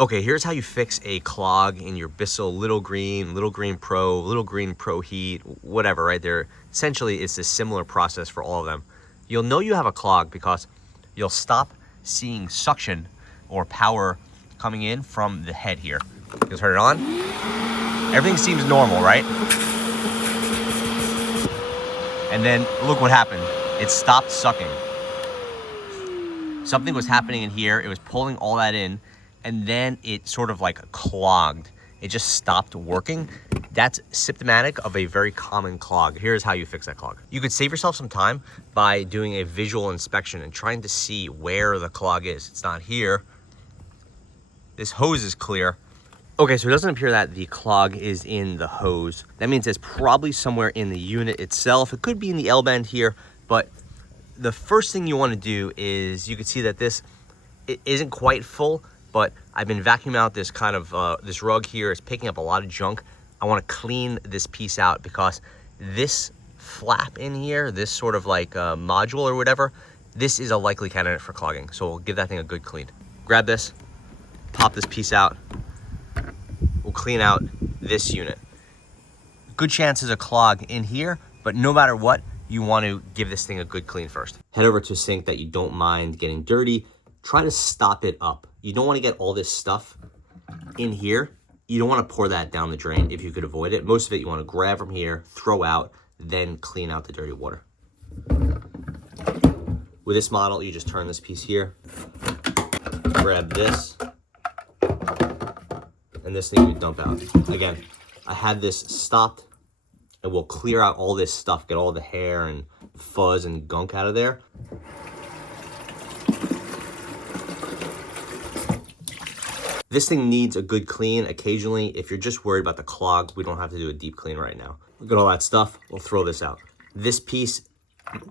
Okay, here's how you fix a clog in your Bissell Little Green Pro, Little Green Pro Heat, whatever, right there. Essentially, it's a similar process for all of them. You'll know you have a clog because you'll stop seeing suction or power coming in from the head here. You'll turn it on. Everything seems normal, right? And then look what happened. It stopped sucking. Something was happening in here. It was pulling all that in, and then it sort of like clogged. It just stopped working. That's symptomatic of a very common clog. Here's how you fix that clog. You could save yourself some time by doing a visual inspection and trying to see where the clog is. It's not here. This hose is clear. Okay, so it doesn't appear that the clog is in the hose. That means it's probably somewhere in the unit itself. It could be in the L-bend here, but the first thing you want to do is, you can see that it isn't quite full, but I've been vacuuming out this kind of, this rug here is picking up a lot of junk. I want to clean this piece out because this flap in here, this sort of like module or whatever, this is a likely candidate for clogging. So we'll give that thing a good clean. Grab this, pop this piece out. We'll clean out this unit. Good chance there's a clog in here, but no matter what, you want to give this thing a good clean first. Head over to a sink that you don't mind getting dirty. Try to stop it up. You don't want to get all this stuff in here. You don't want to pour that down the drain if you could avoid it. Most of it you want to grab from here, throw out, then clean out the dirty water. With this model, you just turn this piece here, grab this, and this thing you dump out. Again, I had this stopped, and we'll clear out all this stuff, get all the hair and fuzz and gunk out of there. This thing needs a good clean occasionally. If you're just worried about the clog, we don't have to do a deep clean right now. Look at all that stuff, we'll throw this out. This piece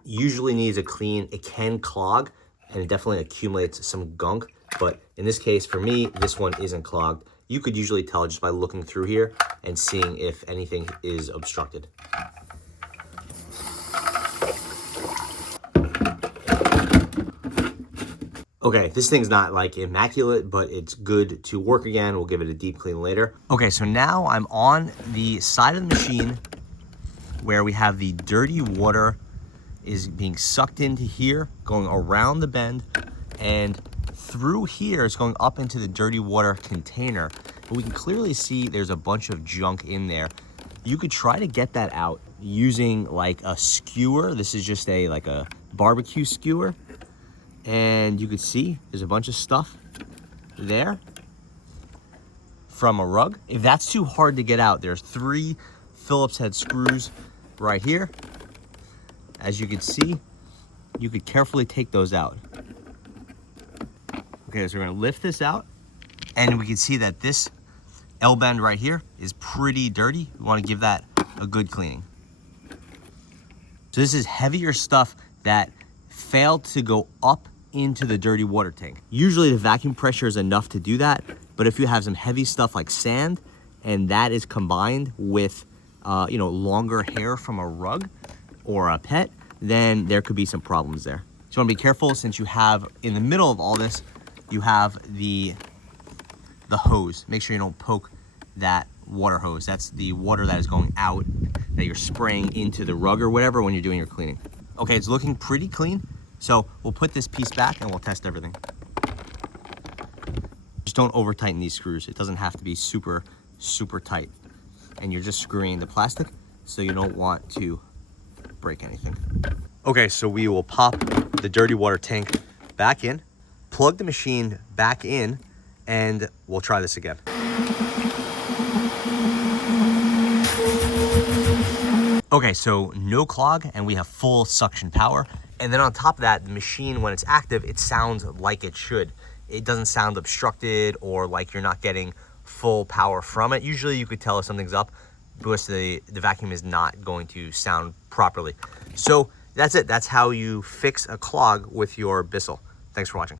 usually needs a clean. It can clog, and it definitely accumulates some gunk, but in this case, for me, this one isn't clogged. You could usually tell just by looking through here and seeing if anything is obstructed. Okay, this thing's not like immaculate, but it's good to work again. We'll give it a deep clean later. Okay, so now I'm on the side of the machine where we have the dirty water is being sucked into here, going around the bend, and through here it's going up into the dirty water container. But we can clearly see there's a bunch of junk in there. You could try to get that out using like a skewer. This is just like a barbecue skewer. And you could see there's a bunch of stuff there from a rug. If that's too hard to get out, there's 3 Phillips head screws right here. As you can see, you could carefully take those out. Okay, so we're gonna lift this out, and we can see that this L-bend right here is pretty dirty. We wanna give that a good cleaning. So this is heavier stuff that failed to go up into the dirty water tank. Usually the vacuum pressure is enough to do that, but if you have some heavy stuff like sand, and that is combined with longer hair from a rug or a pet, then there could be some problems there. So you wanna be careful, since you have, in the middle of all this, you have the hose. Make sure you don't poke that water hose. That's the water that is going out, that you're spraying into the rug or whatever when you're doing your cleaning. Okay, it's looking pretty clean. So we'll put this piece back and we'll test everything. Just don't over tighten these screws. It doesn't have to be super, super tight. And you're just screwing the plastic, so you don't want to break anything. Okay, so we will pop the dirty water tank back in, plug the machine back in, and we'll try this again. Okay, so no clog, and we have full suction power. And then on top of that, the machine, when it's active, it sounds like it should. It doesn't sound obstructed or like you're not getting full power from it. Usually you could tell if something's up because the vacuum is not going to sound properly. So that's it. That's how you fix a clog with your Bissell. Thanks for watching.